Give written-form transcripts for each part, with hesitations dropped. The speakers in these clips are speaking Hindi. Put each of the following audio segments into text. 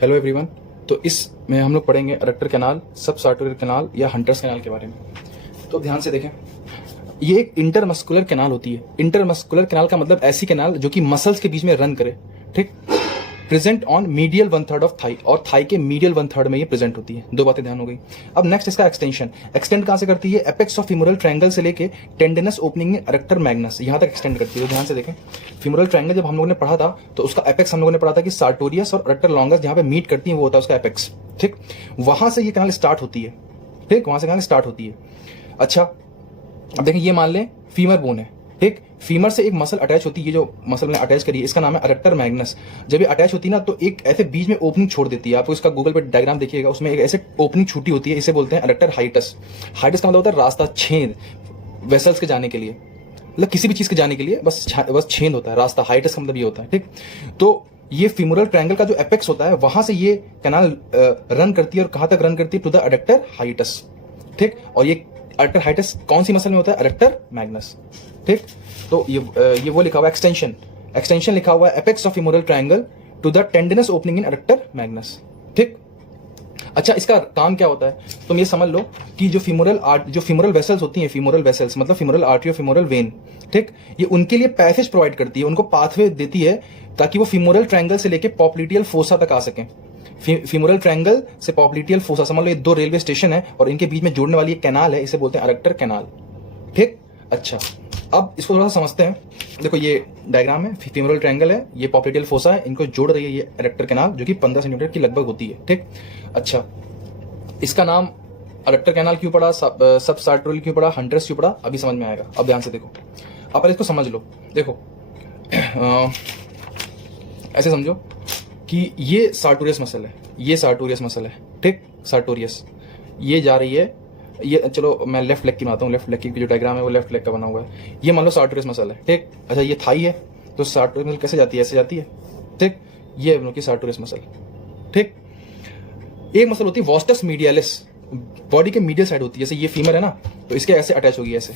Hello everyone. तो इसमें हम लोग पढ़ेंगे अडक्टर कैनाल, सब सार्टोरियल कैनाल या हंटर्स कैनाल के बारे में। तो ध्यान से देखें, ये एक इंटरमस्कुलर कैनाल होती है। इंटरमस्कुलर कैनाल का मतलब ऐसी कैनाल जो कि मसल्स के बीच में रन करे, ठीक। Present on medial 1/3 of thigh, और थाई के मीडियल 1/3 में ये प्रेजेंट होती है। दो बातें ध्यान हो गई। अब नेक्स्ट इसका एक्सटेंशन, एक्सटेंड कहां से करती है? एपेक्स ऑफ फीमोरल ट्रायंगल से लेके टेंडनस ओपनिंग में अडक्टर मैग्नस, यहां तक एक्सटेंड करती है। तो ध्यान से देखें, फीमोरल ट्रायंगल जब हम लोगों ने पढ़ा था तो उसका एपेक्स हम लोगों ने पढ़ा था कि सार्टोरियस और अडक्टर लॉन्गस जहां पे मीट करती है वो होता है उसका एपेक्स, ठीक। वहां से ये कैनाल स्टार्ट होती है, ठीक, वहां से कैनाल स्टार्ट होती है। अच्छा, अब देखें, ये मान लें फीमर बोन है, ठीक। फीमर से एक मसल अटैच होती है, ये जो मसल मैंने अटैच करी है इसका नाम है अडक्टर मैग्नस। जब ये अटैच होती है ना तो एक ऐसे बीच में ओपनिंग छोड़ देती है। आप इसका गूगल पे डायग्राम देखिएगा, उसमें एक ऐसे ओपनिंग छूटी होती है, इसे बोलते हैं अडक्टर हाइटस। हाइटस का मतलब होता है रास्ता, छेद, वेसल्स के जाने के लिए, मतलब किसी भी चीज के जाने के लिए बस छेद होता है, रास्ता। हाइटस का मतलब ये होता है, ठीक। तो ये फीमोरल ट्रायंगल का जो एपेक्स होता है वहां से ये कैनाल रन करती है, और कहां तक रन करती है? टू द अडक्टर हाइटस, ठीक। और ये अडक्टर हाइटस कौन सी मसल में होता है? अडक्टर मैग्नस, ठीक। तो ये वो लिखा हुआ है एक्सटेंशन लिखा हुआ है apex of femoral triangle to the tendinous opening in adductor magnus, ठीक। अच्छा, इसका काम क्या होता है? तुम ये समझ लो कि जो फीमोरल वेसल्स होती हैं, फीमोरल वेसल्स मतलब फीमोरल आर्टरी और फीमोरल वेन, ठीक, ये उनके लिए पैसेज प्रोवाइड करती है, उनको पाथवे देती है ताकि वो फीमोरल ट्रायंगल से लेके पॉप्लिटियल फोसा तक आ सकें। फीमोरल ट्रायंगल से पॉप्लिटियल फोसा, समझ लो ये दो रेलवे स्टेशन है और इनके बीच में जोड़ने वाली एक कैनाल है, इसे बोलते हैं अडक्टर कैनाल, ठीक। अच्छा, अब इसको थोड़ा सा समझते हैं। देखो, ये डायग्राम है, फीमोरल ट्रायंगल है, ये पॉप्लिटियल फोसा है, इनको जोड़ रही है ये अडक्टर कैनाल जो कि 15 सेंटीमीटर की लगभग होती है, ठीक। अच्छा, इसका नाम अडक्टर कैनाल क्यों पड़ा, सब सार्टोरियल क्यों पड़ा, हंटर्स क्यों पड़ा, अभी समझ में आएगा। अब ध्यान से देखो, आप पहले इसको समझ लो। देखो ऐसे समझो कि ये सार्टोरियस मसल है, ये सार्टोरियस मसल है, ठीक, सार्टोरियस। ये जा रही है, ये चलो मैं लेफ्ट लेग की बनाता हूँ, लेफ्ट लेग की जो डायग्राम है वो लेफ्ट लेग का बना हुआ है। ये मान लो सार्टोरियस मसल है, ठीक। अच्छा, ये थाई है, तो सार्टोरियस मसल कैसे जाती है? ऐसे जाती है, ठीक। ये हम लोग की सार्टोरियस मसल, ठीक। एक मसल होती है वास्टस मीडियलिस, बॉडी के मीडियल साइड होती है, जैसे ये फीमर है ना तो इसके ऐसे अटैच होगी, ऐसे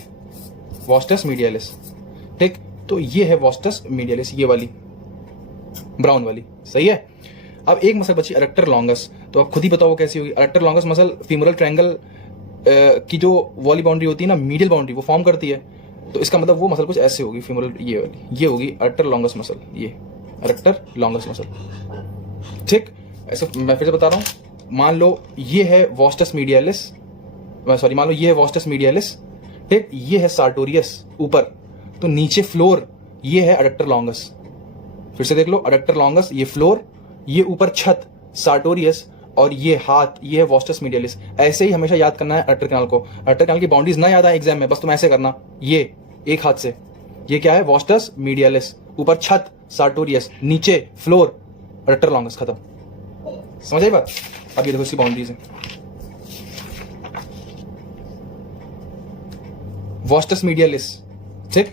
वास्टस मीडियलिस, ठीक। तो ये है वास्टस मीडियलिस, ये वाली ब्राउन वाली, सही है। अब एक मसल बची अडक्टर लॉन्गस, तो आप खुद ही बताओ कैसी होगी। Adductor longus muscle femoral triangle की जो वाली बाउंड्री होती है ना, मीडियल बाउंड्री, वो फॉर्म करती है। तो इसका मतलब वो मसल कुछ ऐसे होगी, फीमोरल ये वाली, ये होगी अडक्टर लॉन्गस मसल, ये अडक्टर लॉन्गस मसल, ठीक। ऐसे मैं फिर से बता रहा हूँ, मान लो ये है वास्टस मीडियलिस, सॉरी मान लो ये है वास्टस मीडियलिस, ठीक। ये है सार्टोरियस ऊपर, तो नीचे फ्लोर ये है अडक्टर लॉन्गस। फिर से देख लो, अडक्टर लॉन्गस ये फ्लोर, ये ऊपर छत सार्टोरियस, और ये हाथ ये है वास्टस मीडियलिस। ऐसे ही हमेशा याद करना है अडक्टर कैनाल को। अडक्टर कैनाल की बाउंड्रीज ना याद आए एग्जाम में, बस तुम ऐसे करना, ये एक हाथ से, ये क्या है? वास्टस मीडियलिस, ऊपर छत सार्टोरियस, नीचे फ्लोर अडक्टर लॉन्गस, खत्म। समझ आई बात? अब ये देखो इसकी बाउंड्रीज है, वास्टस मीडियलिस, ठीक,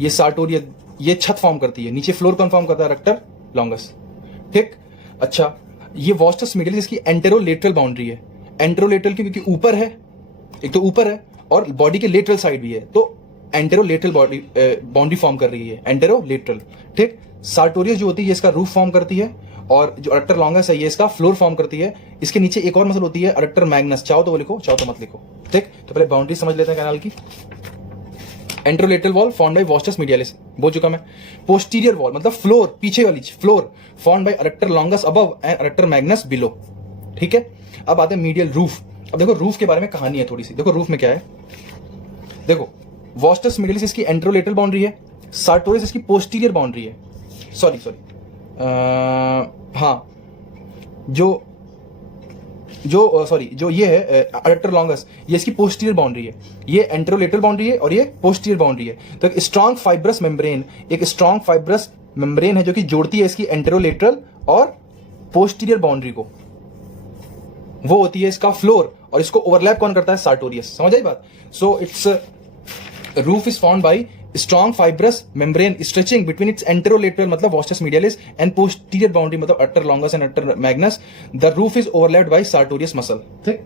ये सार्टोरियस, ये छत फॉर्म करती है, नीचे फ्लोर कौन फॉर्म करता है? अडक्टर लॉन्गस, ठीक। अच्छा, ये वास्टस मीडियलिस इसकी एंटेरोलेटरल बाउंड्री है। एंटेरोलेटरल क्योंकि ऊपर है, एक तो ऊपर है और बॉडी के लेटरल साइड भी है, तो एंटेरोलेटरल बाउंड्री फॉर्म कर रही है, एंटेरोलेटरल, ठीक। सार्टोरियस जो होती है ये इसका रूफ फॉर्म करती है, और जो अडक्टर लॉन्गस है ये इसका फ्लोर फॉर्म करती है। इसके नीचे एक और मसल होती है अडक्टर मैग्नस, चाहो तो वो लिखो, चाहो तो मत लिखो, ठीक। तो पहले बाउंड्री समझ लेते हैं कैनाल की। Anterolateral wall formed by vastus medialis, बोल चुका मैं। पोस्टीरियर वॉल मतलब फ्लोर, पीछे वाली floor, formed by adductor longus above and adductor magnus below, ठीक है। अब आते हैं मीडियल रूफ। अब देखो रूफ के बारे में कहानी है थोड़ी सी। देखो रूफ में क्या है, देखो वास्टस मीडियलिस इसकी एंटेरोलेटरल बाउंड्री है, सार्टोरियस इसकी पोस्टीरियर बाउंड्री है, सॉरी हाँ, जो ये है अडक्टर लॉन्गस, ये इसकी पोस्टीरियर बाउंड्री है, ये एंटेरोलेटरल बाउंड्री है और ये पोस्टीरियर बाउंड्री है। तो एक स्ट्रॉन्ग फाइब्रस मेम्ब्रेन है जो कि जोड़ती है इसकी एंटेरोलेटरल और पोस्टीरियर बाउंड्री को, वो होती है इसका फ्लोर, और इसको ओवरलैप कौन करता है? सार्टोरियस। समझ आई बात? So it's roof is formed by strong fibrous membrane stretching between its anterolateral मतलब vastus medialis and posterior boundary मतलब adductor longus and adductor Magnus. The roof is overlapped by sartorius muscle. ठीक.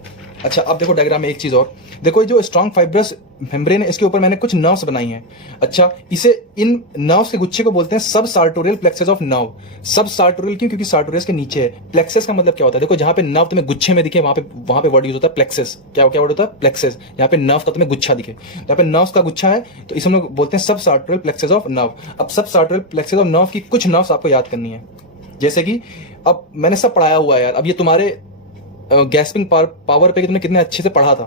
अच्छा अब देखो डायग्राम में एक चीज और देखो, ये जो स्ट्रॉन्ग फाइब्रस मेम्ब्रेन है इसके ऊपर मैंने कुछ नर्व्स बनाई हैं। अच्छा इसे इन नर्व्स के गुच्छे को बोलते हैं सब सार्टोरियल प्लेक्सस ऑफ नर्व। सब सार्टोरियल क्यों? क्योंकि सार्टोरियस के नीचे है। प्लेक्सस का मतलब क्या होता है? देखो जहां पे नर्व तुम्हें गुच्छे में दिखे वहां पे वर्ड यूज होता है प्लेक्सस। क्या क्या वर्ड होता है? प्लेक्सस। यहाँ पे नर्व का तुम्हें गुच्छा दिखे, यहाँ पे नर्व का गुच्छा है तो इसे हम लोग बोलते हैं सब सार्टोरियल प्लेक्सस ऑफ नर्व। अब सब सार्टोरियल प्लेक्सस ऑफ नर्व की कुछ नर्व्स आपको याद करनी है, जैसे कि अब मैंने सब पढ़ाया हुआ है यार, अब ये तुम्हारे गैस्पिंग पावर पे तुमने कितने अच्छे से पढ़ा था।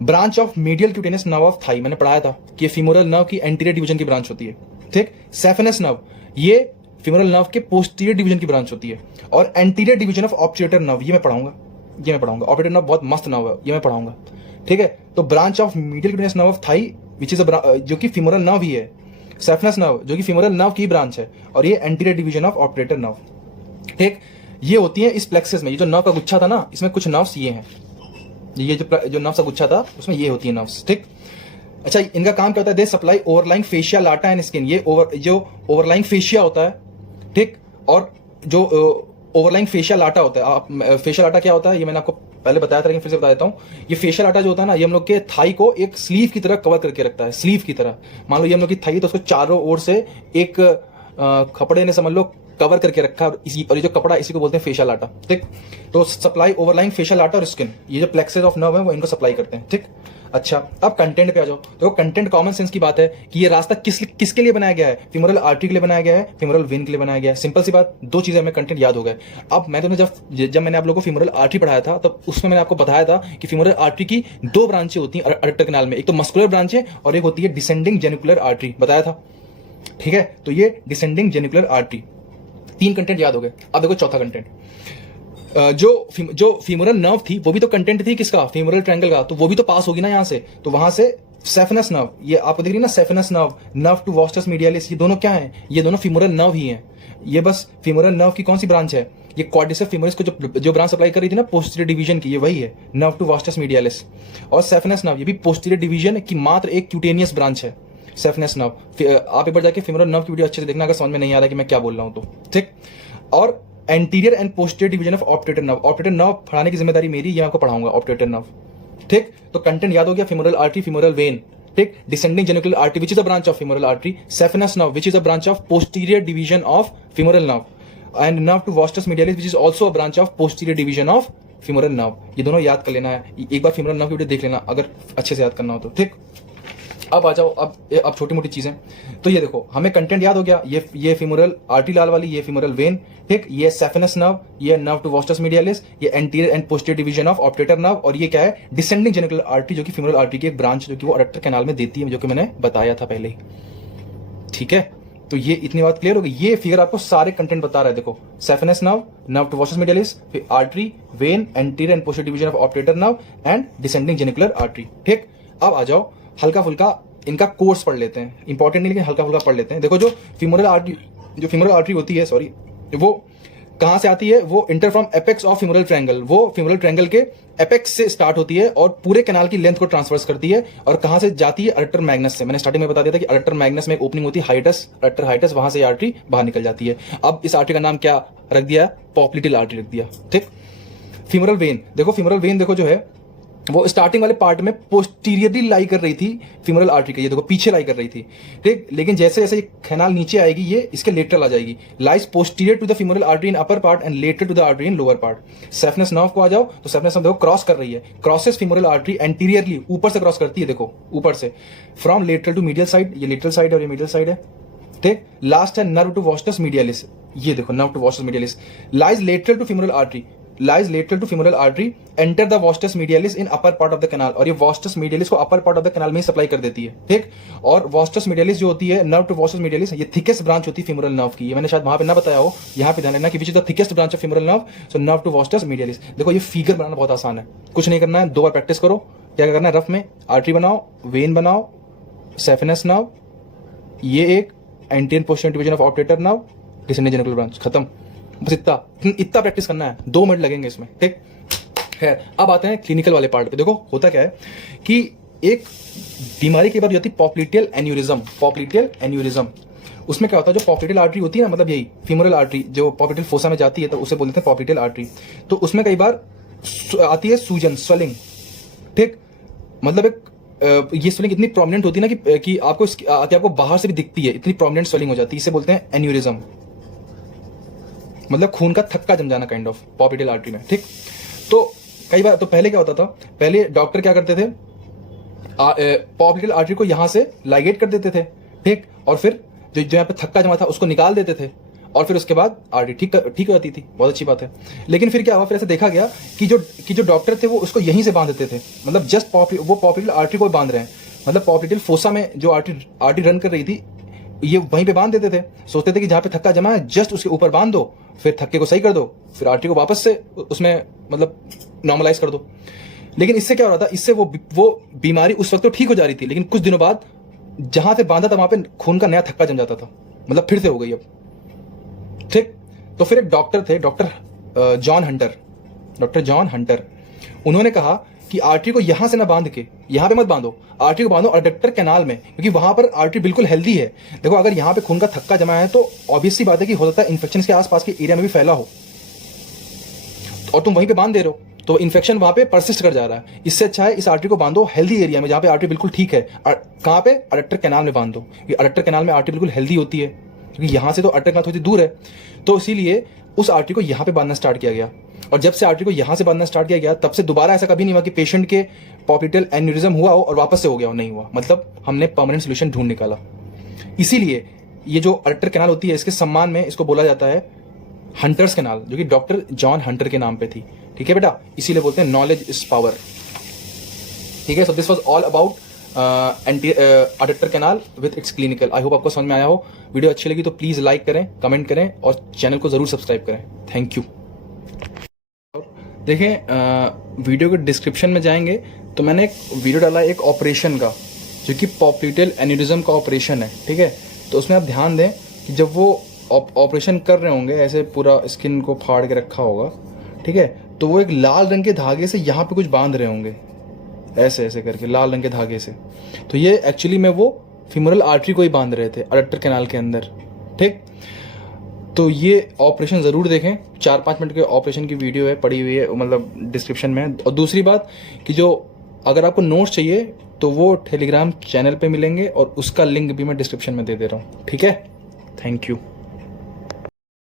Branch of medial cutaneous nerve of thigh मैंने पढ़ाया था कि ये फीमोरल नर्व की एंटीरियर डिवीजन की ब्रांच होती है। ठीक, सेफेनस नर्व ये फीमोरल नर्व के पोस्टीरियर डिवीजन की ब्रांच होती है। और anterior division of obturator nerve ये मैं पढ़ाऊंगा। ऑब्ट्यूरेटर नर्व बहुत मस्त नर्व है, ये मैं पढ़ाऊंगा। ठीक है, तो branch of medial cutaneous nerve of thigh which is जो कि फीमोरल नर्व ही है। सेफेनस नर्व जो कि फीमोरल नर्व की ब्रांच है, और ये anterior division of obturator nerve. ठीक, ये होती है इस प्लेक्सस में। ये जो नर्व का गुच्छा था ना, इसमें कुछ नर्व्स ये हैं, ये जो नर्व का गुच्छा था उसमें ये होती है नर्व्स। ठीक, अच्छा इनका काम क्या होता है? They supply overlying fascia lata and skin. ये जो ओवरलाइंग फेशिया होता है, ठीक, और जो ओवरलाइंग फेशिया लाटा होता है। फेशिया लाटा क्या होता है ये मैंने आपको पहले बताया था, लेकिन फिर से बता देता हूँ। ये फेशिया लाटा जो होता है ना, ये हम लोग के थाई को एक स्लीव की तरह कवर करके रखता है, स्लीव की तरह। मान लो ये हम लोग की थाई, तो उसको चारों ओर से एक कपड़े ने समझ लो कवर करके रखा, और ये जो कपड़ा इसी को बोलते हैं फेशियल लाटा। ठीक, तो सप्लाई ओवरलाइंग फेशियल लाटा और स्किन, ये जो प्लेक्सस ऑफ नर्व है वो इनको सप्लाई करते हैं। ठीक, अच्छा अब कंटेंट पे आ जाओ। तो कंटेंट कॉमन सेंस की बात है कि ये रास्ता किसके लिए बनाया गया है? फीमोरल आर्टरी के लिए बनाया गया है, फीमोरल वेन के लिए बनाया गया है। सिंपल सी बात, दो चीजें हमें कंटेंट याद हो गए। अब मैं तुम्हें जब मैंने आप लोगों को फीमोरल आर्टरी पढ़ाया था, तब उसमें मैंने आपको बताया था कि फीमोरल आर्टरी की दो ब्रांचें होती हैं अडक्टर कैनाल में, एक तो मस्कुलर ब्रांच है और एक होती है डिसेंडिंग जेनिकुलर आर्टरी, बताया था। ठीक है, तो ये डिसेंडिंग जेनिकुलर आर्टरी, तीन कंटेंट याद हो गए। अब देखो चौथा कंटेंट, जो फीमोरल नर्व थी वो भी तो कंटेंट थी किसका? फीमोरल ट्रायंगल का, तो वो भी तो पास होगी ना यहाँ से। तो वहां से सेफेनस नर्व, ये आपको दिख रही है ना, saphenous nerve, nerve to vastus medialis, ये दोनों क्या है? ये दोनों फीमोरल नर्व ही हैं। ये बस फीमोरल नर्व की कौन सी ब्रांच है? ये क्वाड्रिसेप्स फीमोरिस को जो ब्रांच सप्लाई कर रही थी ना पोस्टीरियर डिवीजन की, ये वही है, नर्व टू वास्टस मीडियालिस। और सेफेनस नर्व ये भी पोस्टीरियर डिवीजन की मात्र एक क्यूटेनियस ब्रांच है, सेफेनस नर्व। आप एक बार जाके फीमोरल नर्व की वीडियो अच्छे से देखना अगर समझ में नहीं आ रहा कि मैं क्या बोल रहा हूं तो। ठीक, और anterior and posterior division of obturator nerve. Obturator nerve पढ़ाने की जिम्मेदारी मेरी, ये आपको पढ़ाऊंगा ऑब्ट्यूरेटर नर्व। ठीक, तो कंटेंट याद हो गया, फीमोरल आर्टरी, फीमोरल वेन। ठीक, descending genicular artery which is a branch of femoral artery, saphenous nerve which is a branch of posterior division of femoral nerve, and nerve to vastus medialis which is also a branch of posterior division of femoral nerve. ये दोनों याद कर लेना है, एक बार फीमोरल नर्व की वीडियो देख लेना अगर अच्छे से याद करना हो तो। ठीक, अब आ जाओ, अब छोटी मोटी चीजें। तो ये देखो हमें कंटेंट याद हो गया, ये फीमोरल आर्टरी लाल वाली, ये फीमोरल वेन। ठीक, ये सेफेनस नर्व, ये नर्व टू वास्टस मीडियालिस, ये anterior and posterior division of obturator nerve, और ये क्या है? डिसेंडिंग जेनिकुलर आर्टरी, जो कि फीमोरल आर्टरी की एक ब्रांच जो कि वो अडक्टर कैनाल में देती है, जो कि मैंने बताया था पहले ही। ठीक है, तो ये इतनी बात क्लियर होगी। ये फिगर आपको सारे कंटेंट बता रहा है। देखो saphenous nerve, nerve to vastus medialis, फिर artery, vein, anterior and posterior division of obturator nerve and descending genicular artery. ठीक, अब आ जाओ हल्का फुल्का इनका कोर्स पढ़ लेते हैं, इंपॉर्टेंट नहीं लेकिन हल्का फुल्का पढ़ लेते हैं। देखो जो फीमोरल आर्टरी होती है, सॉरी, वो कहां से आती है? वो inter from apex of femoral triangle, वो फीमोरल ट्रायंगल के एपेक्स से स्टार्ट होती है और पूरे कैनाल की लेंथ को ट्रांसफर्स करती है। और कहां से जाती है? अडक्टर मैग्नस से। मैंने स्टार्टिंग में बता दिया था कि अडक्टर मैग्नस में एक ओपनिंग होती है हाइटस, अडक्टर हाइटस, वहां से आर्टरी बाहर निकल जाती है। अब इस आर्टरी का नाम क्या रख दिया? पॉप्लिटिल आर्टरी रख दिया। ठीक, फीमोरल वेन, देखो फीमोरल वेन देखो जो है वो स्टार्टिंग वाले पार्ट में पोस्टीरियरली लाई कर रही थी फीमोरल आर्टरी के, ये देखो पीछे लाई कर रही थी। ठीक, लेकिन जैसे जैसे ये कैनाल नीचे आएगी ये इसके लेटरल आ जाएगी, lies posterior to the femoral artery in upper part and later to the artery in lower part. Saphenous nerve को आ जाओ, तो सेफेनस नर्व देखो क्रॉस कर रही है, क्रॉसेस फीमोरल आर्टरी एंटीरियरली, ऊपर से क्रॉस करती है, देखो ऊपर से, from lateral to medial side, ये लेटरल साइड और ये मीडियल साइड है। ठीक, लास्ट है नर्व टू वास्टस मीडियालिस, ये देखो nerve to vastus medialis, lies lateral to femoral artery, lies lateral to femoral artery, enter the vastus medialis in upper part of the canal, और ये vastus medialis को upper part of the canal में ही सप्लाई कर देती है। ठीक, और vastus medialis जो होती है, nerve to vastus medialis, ये thickest ब्रांच होती है femoral nerve की, ये मैंने शायद वहां पे ना बताया हो, यहाँ पे ध्यान रखना कि which is the thickest branch of femoral nerve, so nerve to vastus medialis। देखो ये फिगर बनाना बहुत आसान है, कुछ नहीं करना है, 2 बार प्रैक्टिस करो। क्या करना है? रफ में आर्टरी बनाओ, वेन बनाओ, सेफेनस नर्व, ये एक anterior posterior division of obturator nerve, descending genicular branch, खत्म। बस इतना प्रैक्टिस करना है, 2 मिनट लगेंगे इसमें। ठीक है, अब आते हैं क्लिनिकल वाले पार्ट पे। देखो होता क्या है कि एक बीमारी के बाद जो होती है पॉप्लिटियल एन्यूरिज्म, पॉप्लिटियल एन्यूरिज्म, उसमें क्या होता है? जो पॉप्लिटियल आर्टरी होती है ना, मतलब यही फीमोरल आर्टरी जो पॉप्लिटियल फोसा में जाती है, तो उसे बोलते हैं पॉप्लिटियल आर्टरी। तो उसमें कई बार आती है सूजन, स्वेलिंग, ठीक, मतलब एक ये स्वेलिंग इतनी प्रोमिनेंट होती है ना कि आपको बाहर से भी दिखती है, इतनी प्रोमिनेंट स्वेलिंग हो जाती है, इसे बोलते हैं एन्यूरिज्म, मतलब खून का थक्का जम जाना काइंड ऑफ पॉपिटल आर्टरी में। ठीक, तो कई बार तो पहले क्या होता था, पहले डॉक्टर क्या करते थे, पॉपिटल आर्टरी को यहां से लाइगेट कर देते थे, ठीक, और फिर जो यहाँ पे थक्का जमा था उसको निकाल देते थे, और फिर उसके बाद आर्टरी ठीक हो जाती थी। बहुत अच्छी बात है। लेकिन फिर क्या हुआ, फिर ऐसा देखा गया कि जो डॉक्टर थे वो उसको यहीं से बांध देते थे, मतलब जस्ट वो पॉपिटल आर्टरी को बांध रहे हैं, मतलब पॉपिटल फोसा में जो आर्टरी रन कर रही थी ये वहीं पे बांध देते थे। सोचते थे कि जहां पे थक्का जमा है जस्ट उसके ऊपर बांध दो, फिर थक्के को सही कर दो, फिर आर्टरी को वापस से उसमें मतलब नॉर्मलाइज कर दो। लेकिन इससे क्या हो रहा था, इससे वो बीमारी उस वक्त तो ठीक हो जा रही थी, लेकिन कुछ दिनों बाद जहां से बांधा था वहां पे खून का नया थक्का जम जाता था, मतलब फिर से हो गई अब। ठीक, तो फिर एक डॉक्टर थे, डॉक्टर जॉन हंटर, उन्होंने कहा कि आर्टरी को यहां से ना बांध के, यहां पे मत बांधो, आर्टरी को बांधो अडक्टर कैनाल में, क्योंकि वहां पर आर्टरी बिल्कुल हेल्दी है। देखो अगर यहां पे खून का थक्का जमा है तो ऑब्वियस सी बात है कि हो सकता है इन्फेक्शन के आसपास के एरिया में भी फैला हो, और तुम वहीं पे बांध दे रहे हो तो इन्फेक्शन वहां पे परसिस्ट कर जा रहा है। इससे अच्छा है इस आर्टरी को बांधो हेल्दी एरिया में जहां पे आर्टरी बिल्कुल ठीक है। कहां पे, अडक्टर कैनाल में बांध दो, क्योंकि अडक्टर कैनाल में आर्टरी बिल्कुल हेल्दी होती है, क्योंकि यहां से तो अडक्टर कैनाल थोड़ी दूर है, तो इसीलिए उस आर्टरी को यहां पे बांधना स्टार्ट किया गया। और जब से आर्टरी को यहां से बांधना स्टार्ट किया गया तब से दोबारा ऐसा कभी नहीं हुआ कि पेशेंट के पॉपिटल एन्यूरिज्म हुआ हो और वापस से हो गया हो, नहीं हुआ। मतलब हमने परमानेंट सोल्यूशन ढूंढ निकाला। इसीलिए ये जो अडक्टर कैनाल होती है इसके सम्मान में इसको बोला जाता है हंटर्स कैनाल, जो कि डॉक्टर जॉन हंटर के नाम पे थी। ठीक है बेटा, इसीलिए बोलते हैं नॉलेज इज पावर। ठीक है, so this was all about adductor canal with its clinical. I hope आपको समझ में आया हो। वीडियो अच्छी लगी तो प्लीज लाइक करें, कमेंट करें और चैनल को जरूर सब्सक्राइब करें। Thank you. देखें वीडियो के डिस्क्रिप्शन में जाएंगे तो मैंने एक वीडियो डाला है एक ऑपरेशन का, जो कि पॉपिटल एन्यूरिज्म का ऑपरेशन है। ठीक है, तो उसमें आप ध्यान दें कि जब वो ऑपरेशन कर रहे होंगे, ऐसे पूरा स्किन को फाड़ के रखा होगा, ठीक है, तो वो एक लाल रंग के धागे से यहाँ पे कुछ बांध रहे होंगे, ऐसे ऐसे करके लाल रंग के धागे से। तो ये एक्चुअली में वो फीमोरल आर्टरी को ही बांध रहे थे अडक्टर कैनाल के अंदर। ठीक, तो ये ऑपरेशन ज़रूर देखें, 4-5 मिनट के ऑपरेशन की वीडियो है, पड़ी हुई है मतलब डिस्क्रिप्शन में। और दूसरी बात कि जो अगर आपको नोट्स चाहिए तो वो टेलीग्राम चैनल पे मिलेंगे और उसका लिंक भी मैं डिस्क्रिप्शन में दे रहा हूँ। ठीक है, थैंक यू।